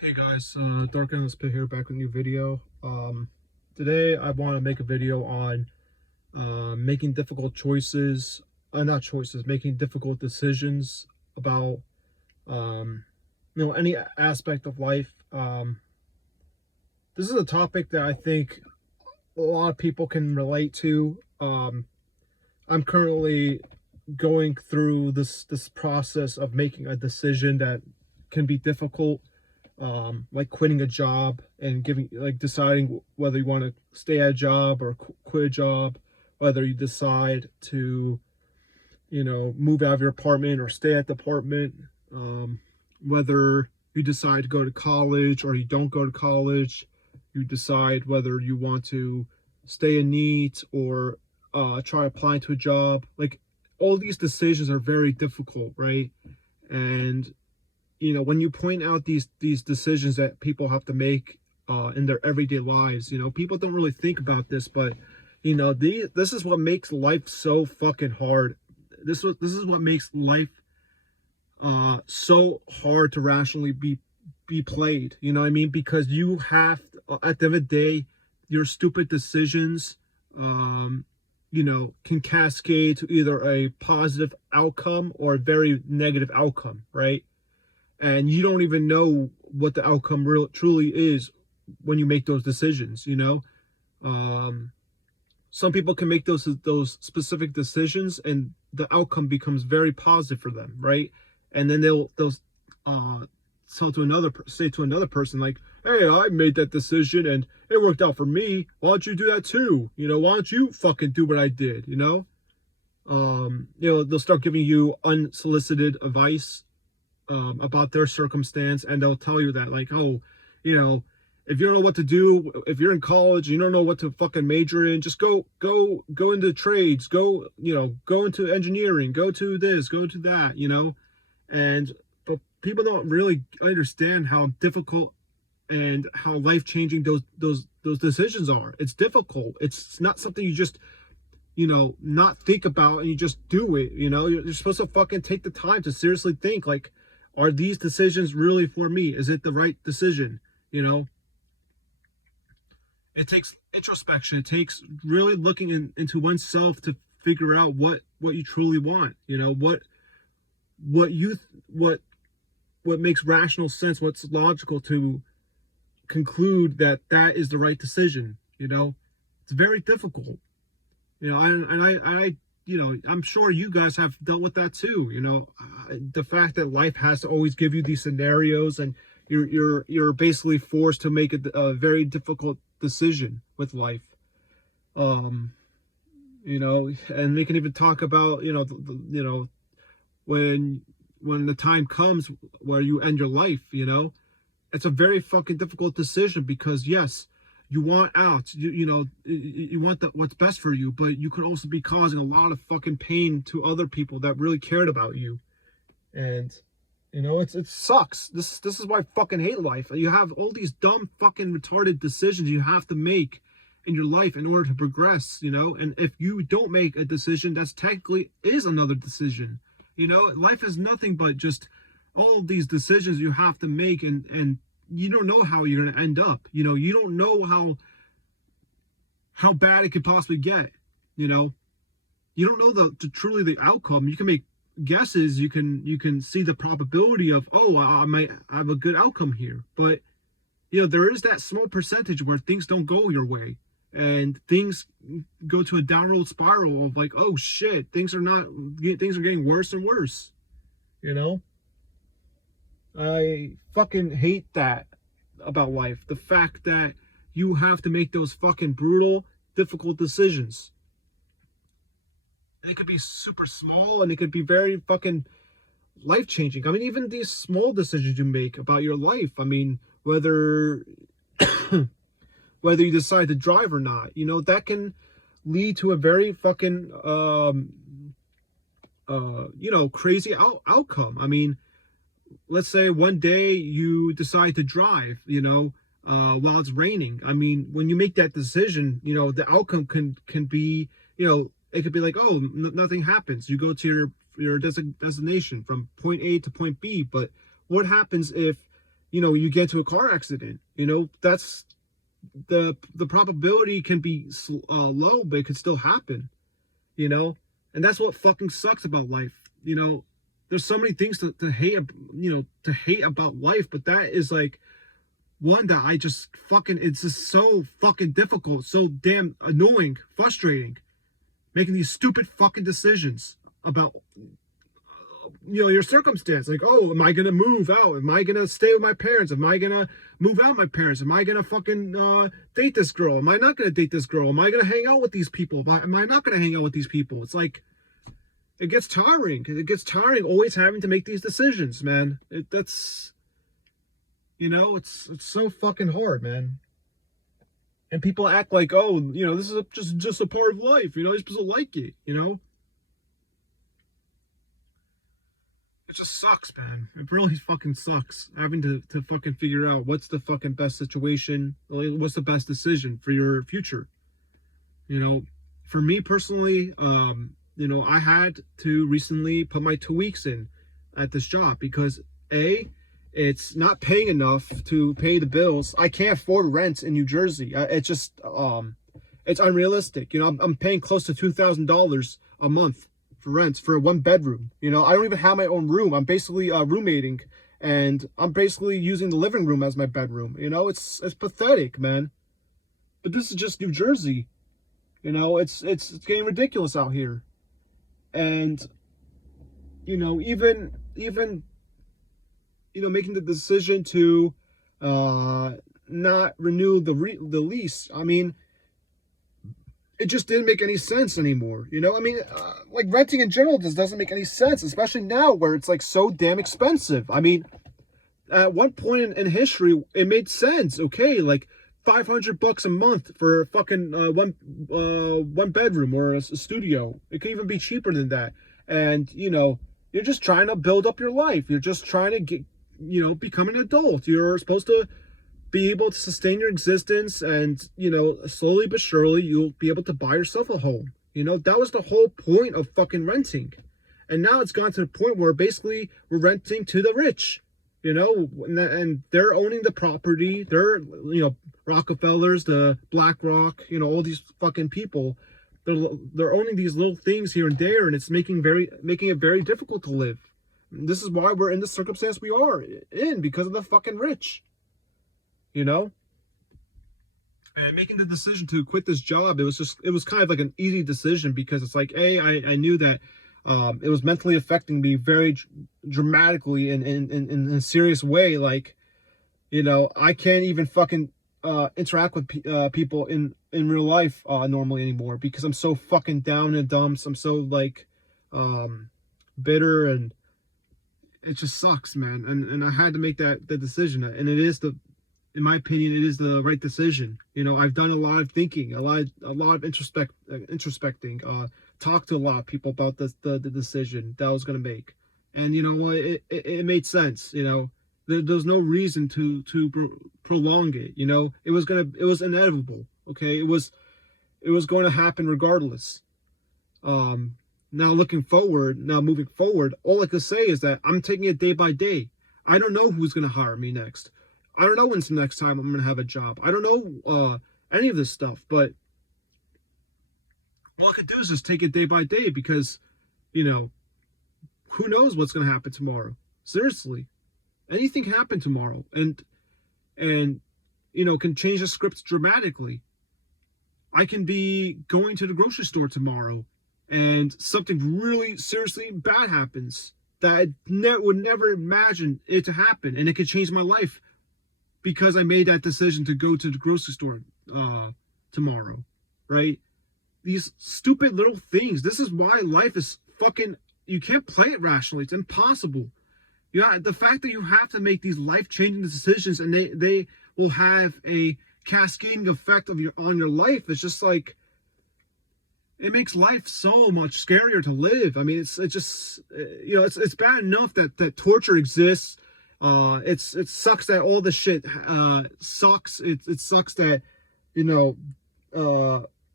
Hey guys, Dark Endless Pit here, back with a new video. Today I want to make a video on making difficult choices, not choices, making difficult decisions about any aspect of life. This is a topic that I think a lot of people can relate to. I'm currently going through this process of making a decision that can be difficult, like quitting a job and deciding whether you want to stay at a job or quit a job, whether you decide to move out of your apartment or stay at the apartment, whether you decide to go to college or you don't go to college, you decide whether you want to stay in NEET or try applying to a job. Like, all these decisions are very difficult, right? And when you point out these decisions that people have to make in their everyday lives, people don't really think about this, but this is what makes life so fucking hard. This is what makes life so hard to rationally be played. You know what I mean? Because you have at the end of the day, your stupid decisions can cascade to either a positive outcome or a very negative outcome, right? And you don't even know what the outcome truly is when you make those decisions. Some people can make those specific decisions and the outcome becomes very positive for them, right? And then they'll say to another person, like, hey, I made that decision and it worked out for me, why don't you do that too? Why don't you fucking do what I did? They'll start giving you unsolicited advice about their circumstance, and they'll tell you that, like, oh, if you don't know what to do, if you're in college, you don't know what to fucking major in, just go into trades, go into engineering, go to this, go to that, but people don't really understand how difficult and how life-changing those decisions are. It's difficult. It's not something you just not think about and you just do it. You're supposed to fucking take the time to seriously think, like, are these decisions really for me? Is it the right decision? It takes introspection. It takes really looking into oneself to figure out what you truly want. What makes rational sense, what's logical to conclude that is the right decision. It's very difficult. I'm sure you guys have dealt with that too. The fact that life has to always give you these scenarios, and you're basically forced to make a very difficult decision with life. And they can even talk about when the time comes where you end your life. It's a very fucking difficult decision, because yes, you want out, you want what's best for you, but you could also be causing a lot of fucking pain to other people that really cared about you. And it sucks. This is why I fucking hate life. You have all these dumb fucking retarded decisions you have to make in your life in order to progress, and if you don't make a decision, that's technically is another decision. Life is nothing but just all these decisions you have to make, and you don't know how you're going to end up. You don't know how bad it could possibly get. You don't know truly the outcome. You can make guesses. You can see the probability of, oh, I might have a good outcome here. But there is that small percentage where things don't go your way, and things go to a downward spiral of, like, oh shit, things are getting worse and worse. I fucking hate that about life. The fact that you have to make those fucking brutal, difficult decisions. It could be super small, and it could be very fucking life-changing. I mean, even these small decisions you make about your life. I mean, whether you decide to drive or not, that can lead to a very fucking crazy outcome. I mean, let's say one day you decide to drive, while it's raining. I mean, when you make that decision, the outcome can be, it could be like, oh, nothing happens. You go to your destination from point A to point B. But what happens if you get into a car accident. That's the probability can be low, but it could still happen. you know and that's what fucking sucks about life. There's so many things to hate, to hate about life, but that is like one that I just fucking, it's just so fucking difficult, so damn annoying, frustrating, making these stupid fucking decisions about your circumstance. Like, oh, am I gonna move out? Am I gonna stay with my parents? Am I gonna move out with my parents? Am I gonna fucking date this girl? Am I not gonna date this girl? Am I gonna hang out with these people? Am I not gonna hang out with these people? It's like, it gets tiring. It gets tiring always having to make these decisions, man. That's it's so fucking hard, man. And people act like, oh, this is just a part of life. You're supposed to like it. It just sucks, man. It really fucking sucks having to fucking figure out what's the fucking best situation, what's the best decision for your future. For me personally, I had to recently put my 2 weeks in at this job because it's not paying enough to pay the bills. I can't afford rent in New Jersey. It's just it's unrealistic. I'm paying close to $2,000 a month for rent for a 1-bedroom. I don't even have my own room. I'm basically roommating, and I'm basically using the living room as my bedroom. It's pathetic, man. But this is just New Jersey. It's getting ridiculous out here. And even making the decision to not renew the lease. I mean, it just didn't make any sense anymore. Like renting in general just doesn't make any sense, especially now where it's like so damn expensive. I mean, at one point in history, it made sense. Okay, like $500 a month for a fucking one bedroom or a studio. It could even be cheaper than that. And you're just trying to build up your life. You're just trying to get, become an adult. You're supposed to be able to sustain your existence, and slowly but surely you'll be able to buy yourself a home. That was the whole point of fucking renting. And now it's gone to the point where basically we're renting to the rich, and they're owning the property. They're Rockefellers, the BlackRock, all these fucking people. They're owning these little things here and there, and it's making it very difficult to live. This is why we're in the circumstance we are in, because of the fucking rich. And making the decision to quit this job, it was kind of like an easy decision, because it's like, I knew that it was mentally affecting me very dramatically in a serious way. Like, I can't even fucking interact with people in real life normally anymore, because I'm so fucking down in the dumps. I'm so like bitter, and it just sucks, man. And I had to make the decision, and it is in my opinion, it is the right decision. I've done a lot of thinking, a lot of introspecting, talked to a lot of people about the decision that I was going to make. And you know what, it made sense. There's no reason to prolong it. It was inevitable. Okay, it was going to happen regardless. Now moving forward, all I can say is that I'm taking it day by day. I don't know who's going to hire me next. I don't know when's the next time I'm going to have a job. I don't know any of this stuff, but all I could do is just take it day by day, because, who knows what's going to happen tomorrow? Seriously, anything can happen tomorrow, and can change the script dramatically. I can be going to the grocery store tomorrow, and something really seriously bad happens that I would never imagine it to happen, and it could change my life, because I made that decision to go to the grocery store tomorrow, right? These stupid little things. This is why life is fucking, you can't play it rationally. It's impossible. The fact that you have to make these life-changing decisions, and they will have a cascading effect on your life, is just like, it makes life so much scarier to live. I mean, it's just, it's bad enough that torture exists. It sucks that all the shit sucks. It sucks that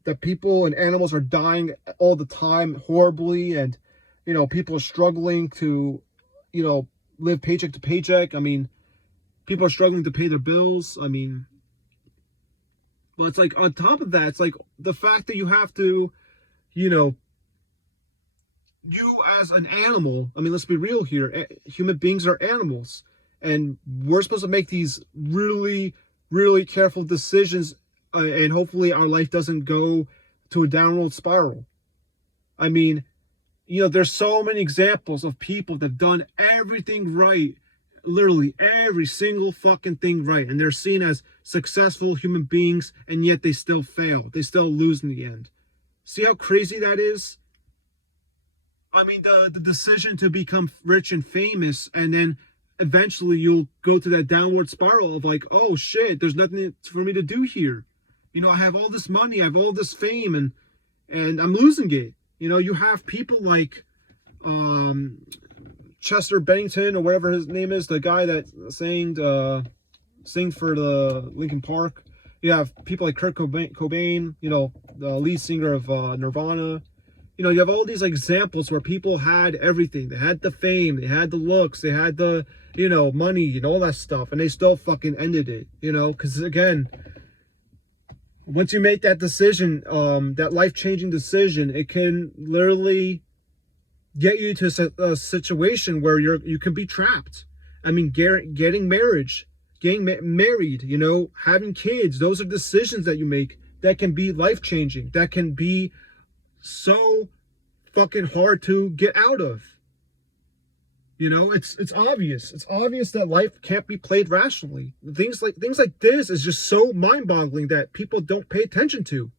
that people and animals are dying all the time horribly, and people are struggling to live paycheck to paycheck. I mean, People are struggling to pay their bills. I mean, but it's like on top of that, it's like the fact that you have to, you know, you as an animal, I mean, let's be real here. Human beings are animals, and we're supposed to make these really, really careful decisions, and hopefully our life doesn't go to a downward spiral. I mean, there's so many examples of people that have done everything right, literally every single fucking thing right, and they're seen as successful human beings, and yet they still fail. They still lose in the end. See how crazy that is? I mean, the decision to become rich and famous, and then eventually you'll go to that downward spiral of like, oh shit, there's nothing for me to do here. I have all this money, I have all this fame, and I'm losing it. You have people like Chester Bennington or whatever his name is, the guy that sang for the Linkin Park. You have people like Kurt Cobain, the lead singer of Nirvana. You have all these examples where people had everything. They had the fame, they had the looks, they had the, money and all that stuff, and they still fucking ended it, because again, once you make that decision, that life-changing decision, it can literally get you to a situation where you can be trapped. I mean, getting married, having kids, those are decisions that you make that can be life-changing, that can be so fucking hard to get out of. It's obvious. It's obvious that life can't be played rationally. Things like this is just so mind-boggling that people don't pay attention to.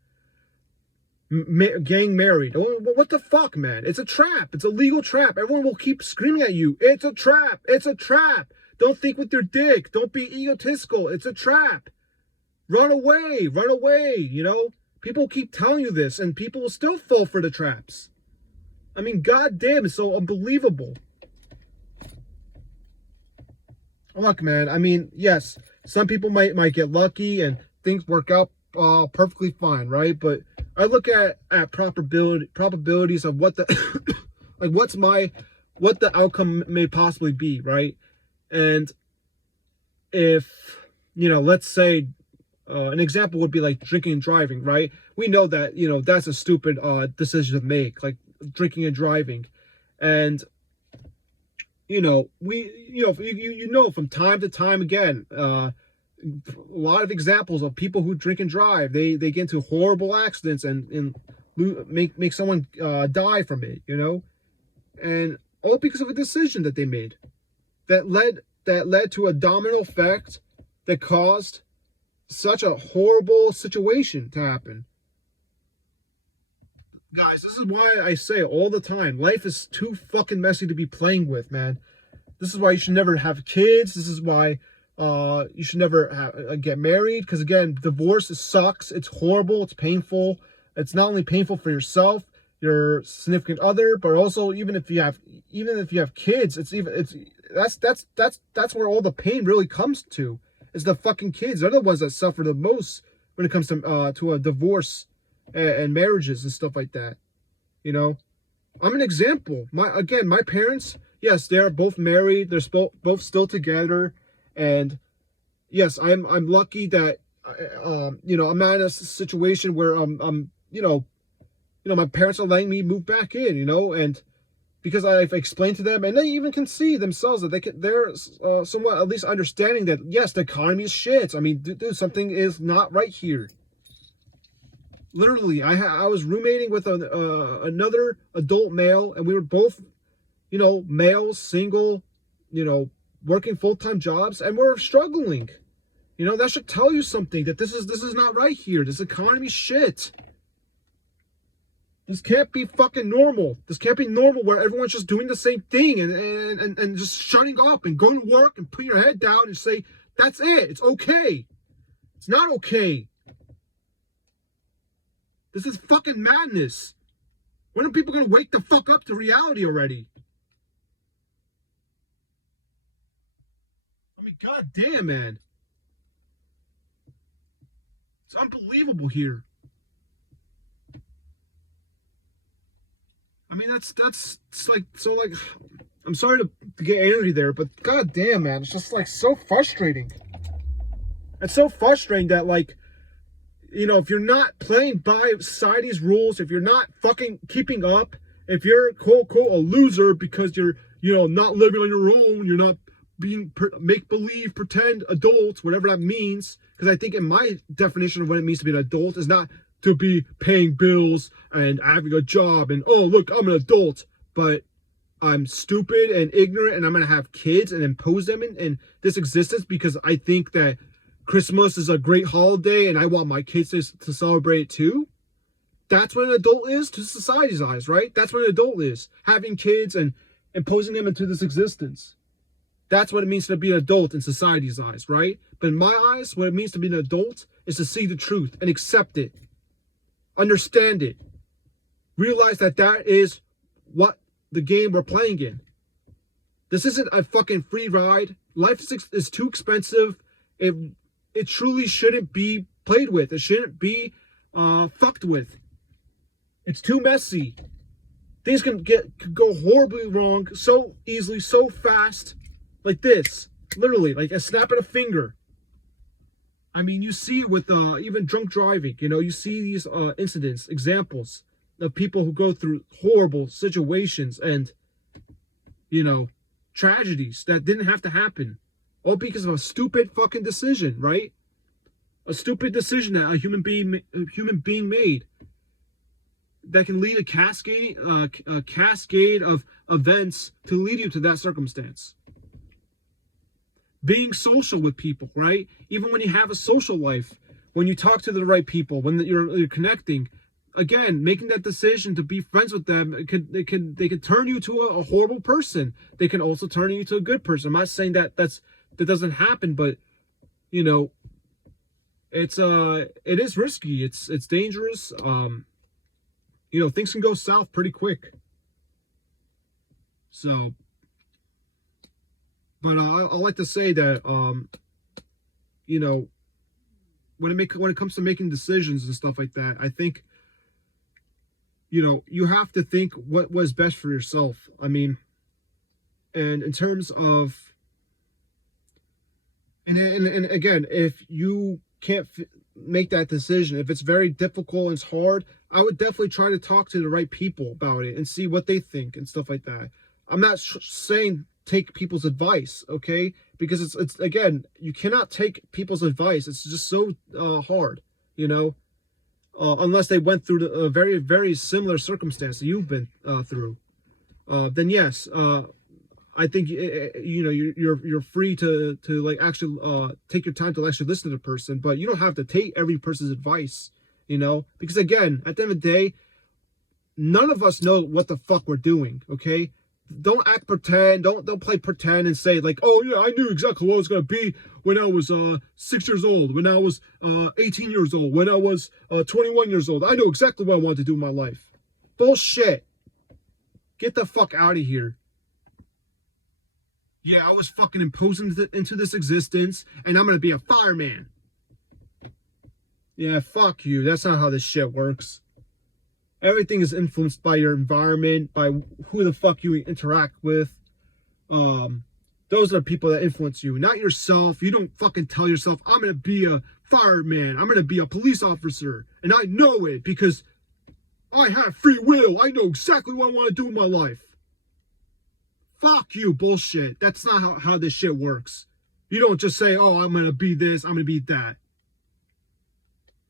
Getting married. What the fuck, man? It's a trap. It's a legal trap. Everyone will keep screaming at you. It's a trap. It's a trap. Don't think with your dick. Don't be egotistical. It's a trap. Run away. Run away. People keep telling you this, and people will still fall for the traps. I mean, goddamn, it's so unbelievable. Look, man, I mean, yes, some people might get lucky and things work out perfectly fine, right? But I look at probabilities of what the like what the outcome may possibly be, right? And if let's say an example would be like drinking and driving, right? We know that that's a stupid decision to make, like drinking and driving, and from time to time again, a lot of examples of people who drink and drive, they get into horrible accidents and make someone die from it, and all because of a decision that they made that led to a domino effect that caused such a horrible situation to happen. Guys, this is why I say all the time, life is too fucking messy to be playing with, man. This is why you should never have kids. This is why you should never get married. Because again, divorce sucks. It's horrible. It's painful. It's not only painful for yourself, your significant other, but also even if you have kids, that's where all the pain really comes to. It's the fucking kids. They're the ones that suffer the most when it comes to a divorce and marriages and stuff like that. I'm an example. My parents, yes, they are both married. They're both still together, and yes, I'm lucky that I'm not in a situation where my parents are letting me move back in, and because I've explained to them, and they even can see themselves that they're somewhat at least understanding that yes, the economy is shit. I mean, dude, something is not right here. Literally, I was roommating with another adult male, and we were both, males, single, working full-time jobs, and we're struggling. That should tell you something, that this is not right here. This economy shit. This can't be fucking normal. This can't be normal where everyone's just doing the same thing and just shutting up and going to work and put your head down and say, that's it. It's okay. It's not okay. This is fucking madness. When are people going to wake the fuck up to reality already? I mean, goddamn, man. It's unbelievable here. I mean, that's like, so like, I'm sorry to get angry there, but god damn, man, it's just like so frustrating. It's so frustrating that, like, you know, if you're not playing by society's rules, if you're not fucking keeping up, if you're quote quote a loser because you're, you know, not living on your own, you're not being make believe, pretend adults, whatever that means. Because I think in my definition of what it means to be an adult is not to be paying bills and having a job and, oh, look, I'm an adult, but I'm stupid and ignorant and I'm going to have kids and impose them in this existence because I think that Christmas is a great holiday and I want my kids to celebrate it too. That's what an adult is to society's eyes, right? That's what an adult is. Having kids and imposing them into this existence. That's what it means to be an adult in society's eyes, right? But in my eyes, what it means to be an adult is to see the truth and accept it. Understand it. Realize that that is what the game we're playing in. This isn't a fucking free ride. Life is too expensive. It truly shouldn't be played with. It shouldn't be fucked with. It's too messy. Things could go horribly wrong so easily, so fast. Like this. Literally, like a snap of a finger. I mean, you see it with even drunk driving. You know, you see these incidents, examples of people who go through horrible situations and, you know, tragedies that didn't have to happen. All because of a stupid fucking decision, right? A stupid decision that a human being made that can lead a cascade of events to lead you to that circumstance. Being social with people, right? Even when you have a social life, when you talk to the right people, when you're connecting, again, making that decision to be friends with them, they can turn you to a horrible person. They can also turn you to a good person. I'm not saying that that doesn't happen, but you know, it is risky. It's dangerous. You know, things can go south pretty quick. So, but I like to say that you know, when it comes to making decisions and stuff like that, I think, you know, you have to think what was best for yourself. I mean, and in terms of, and again, if you can't make that decision, if it's very difficult and it's hard, I would definitely try to talk to the right people about it and see what they think and stuff like that. I'm not saying take people's advice, okay? Because it's again, you cannot take people's advice. It's just so hard, you know, unless they went through a very, very similar circumstance that you've been through. Then yes, I think, you know, you're free to like actually take your time to actually listen to the person, but you don't have to take every person's advice, you know, because again, at the end of the day, none of us know what the fuck we're doing, okay? Don't act pretend, don't play pretend and say like, oh yeah, I knew exactly what I was gonna be when I was 6 years old, when I was 18 years old, when I was 21 years old. I know exactly what I wanted to do in my life. Bullshit. Get the fuck out of here. Yeah, I was fucking imposing into this existence, and I'm gonna be a fireman. Yeah, fuck you. That's not how this shit works. Everything is influenced by your environment, by who the fuck you interact with. Those are the people that influence you, not yourself. You don't fucking tell yourself, I'm gonna be a fireman, I'm gonna be a police officer, and I know it because I have free will. I know exactly what I want to do in my life. Fuck you, bullshit. That's not how this shit works. You don't just say, oh, I'm gonna be this, I'm gonna be that.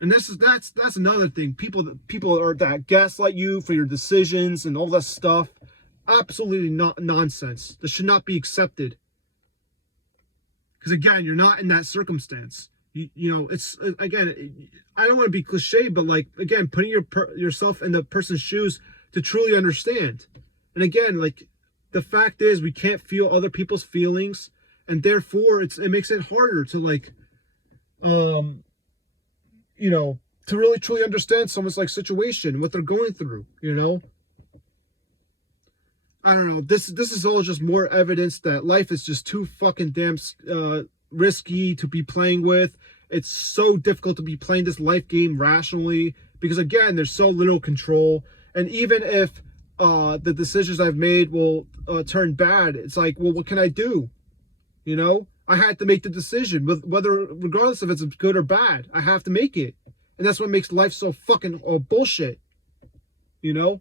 And that's another thing. People are that gaslight you for your decisions and all that stuff. Absolutely not nonsense. This should not be accepted. Because again, you're not in that circumstance. You know, it's again, I don't want to be cliche, but like again, putting yourself in the person's shoes to truly understand. And again, like the fact is, we can't feel other people's feelings, and therefore it makes it harder to like, you know, to really truly understand someone's like situation, what they're going through, you know. I don't know. This is all just more evidence that life is just too fucking damn risky to be playing with. It's so difficult to be playing this life game rationally because again, there's so little control. And even if the decisions I've made will turn bad. It's like, well, what can I do? You know, I had to make the decision, whether, regardless if it's good or bad, I have to make it. And that's what makes life so fucking bullshit. You know?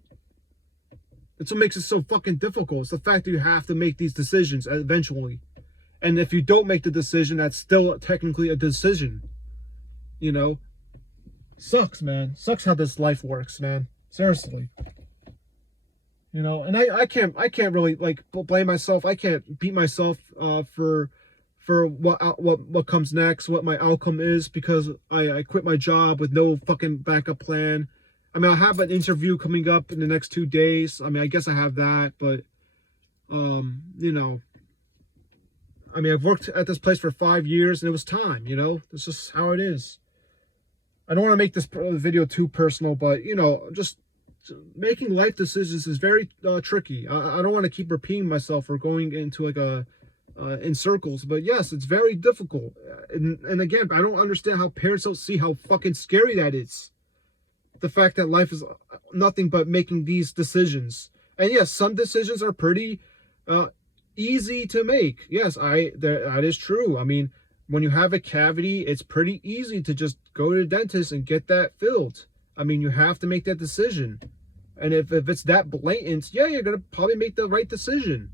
That's what makes it so fucking difficult. It's the fact that you have to make these decisions eventually. And if you don't make the decision, that's still technically a decision. You know? Sucks, man. Sucks how this life works, man. Seriously. You know, and I can't really like blame myself. I can't beat myself for what comes next, what my outcome is, because I quit my job with no fucking backup plan. I mean, I have an interview coming up in the next 2 days. I mean, I guess I have that, but you know, I mean, I've worked at this place for 5 years, and it was time. You know, this is how it is. I don't want to make this video too personal, but you know, just making life decisions is very tricky. I don't want to keep repeating myself or going into like in circles, but yes, it's very difficult. And again, I don't understand how parents don't see how fucking scary that is. The fact that life is nothing but making these decisions. And yes, some decisions are pretty easy to make. Yes, that is true. I mean, when you have a cavity, it's pretty easy to just go to the dentist and get that filled. I mean, you have to make that decision. And if it's that blatant, yeah, you're going to probably make the right decision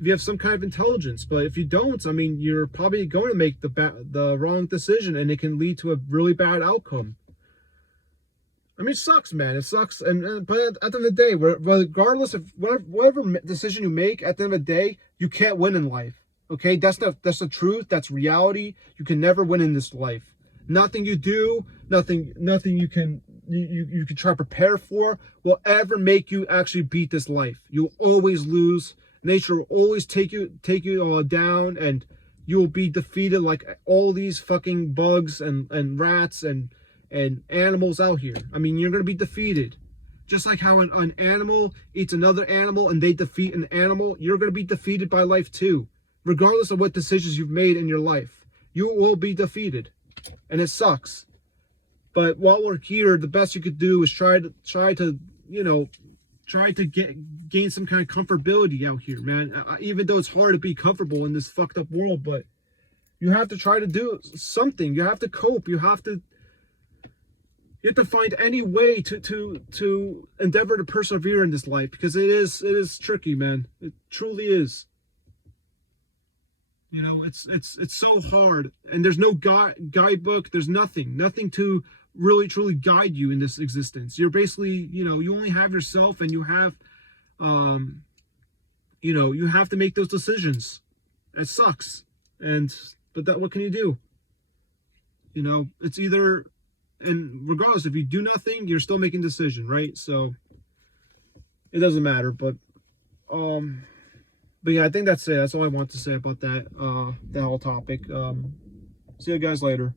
if you have some kind of intelligence. But if you don't, I mean, you're probably going to make the wrong decision, and it can lead to a really bad outcome. I mean, it sucks, man. It sucks. But at the end of the day, regardless of whatever decision you make, at the end of the day, you can't win in life. Okay? That's the truth. That's reality. You can never win in this life. Nothing you do, nothing you can try to prepare for will ever make you actually beat this life. You'll always lose. Nature will always take you down, and you will be defeated like all these fucking bugs and rats and animals out here. I mean, you're gonna be defeated. Just like how an animal eats another animal and they defeat an animal, you're gonna be defeated by life too. Regardless of what decisions you've made in your life, you will be defeated. And it sucks. But while we're here, the best you could do is try to gain some kind of comfortability out here, man. Even though it's hard to be comfortable in this fucked up world, but you have to try to do something. You have to cope. You have to find any way to endeavor to persevere in this life, because it is tricky, man. It truly is. You know, it's so hard, and there's no guidebook. There's nothing to really truly guide you in this existence. You're basically, you know, you only have yourself, and you have, you know, you have to make those decisions. It sucks, but what can you do? You know, it's either, and regardless, if you do nothing, you're still making a decision, right? So it doesn't matter, but yeah, I think that's it. That's all I want to say about that whole topic. See you guys later.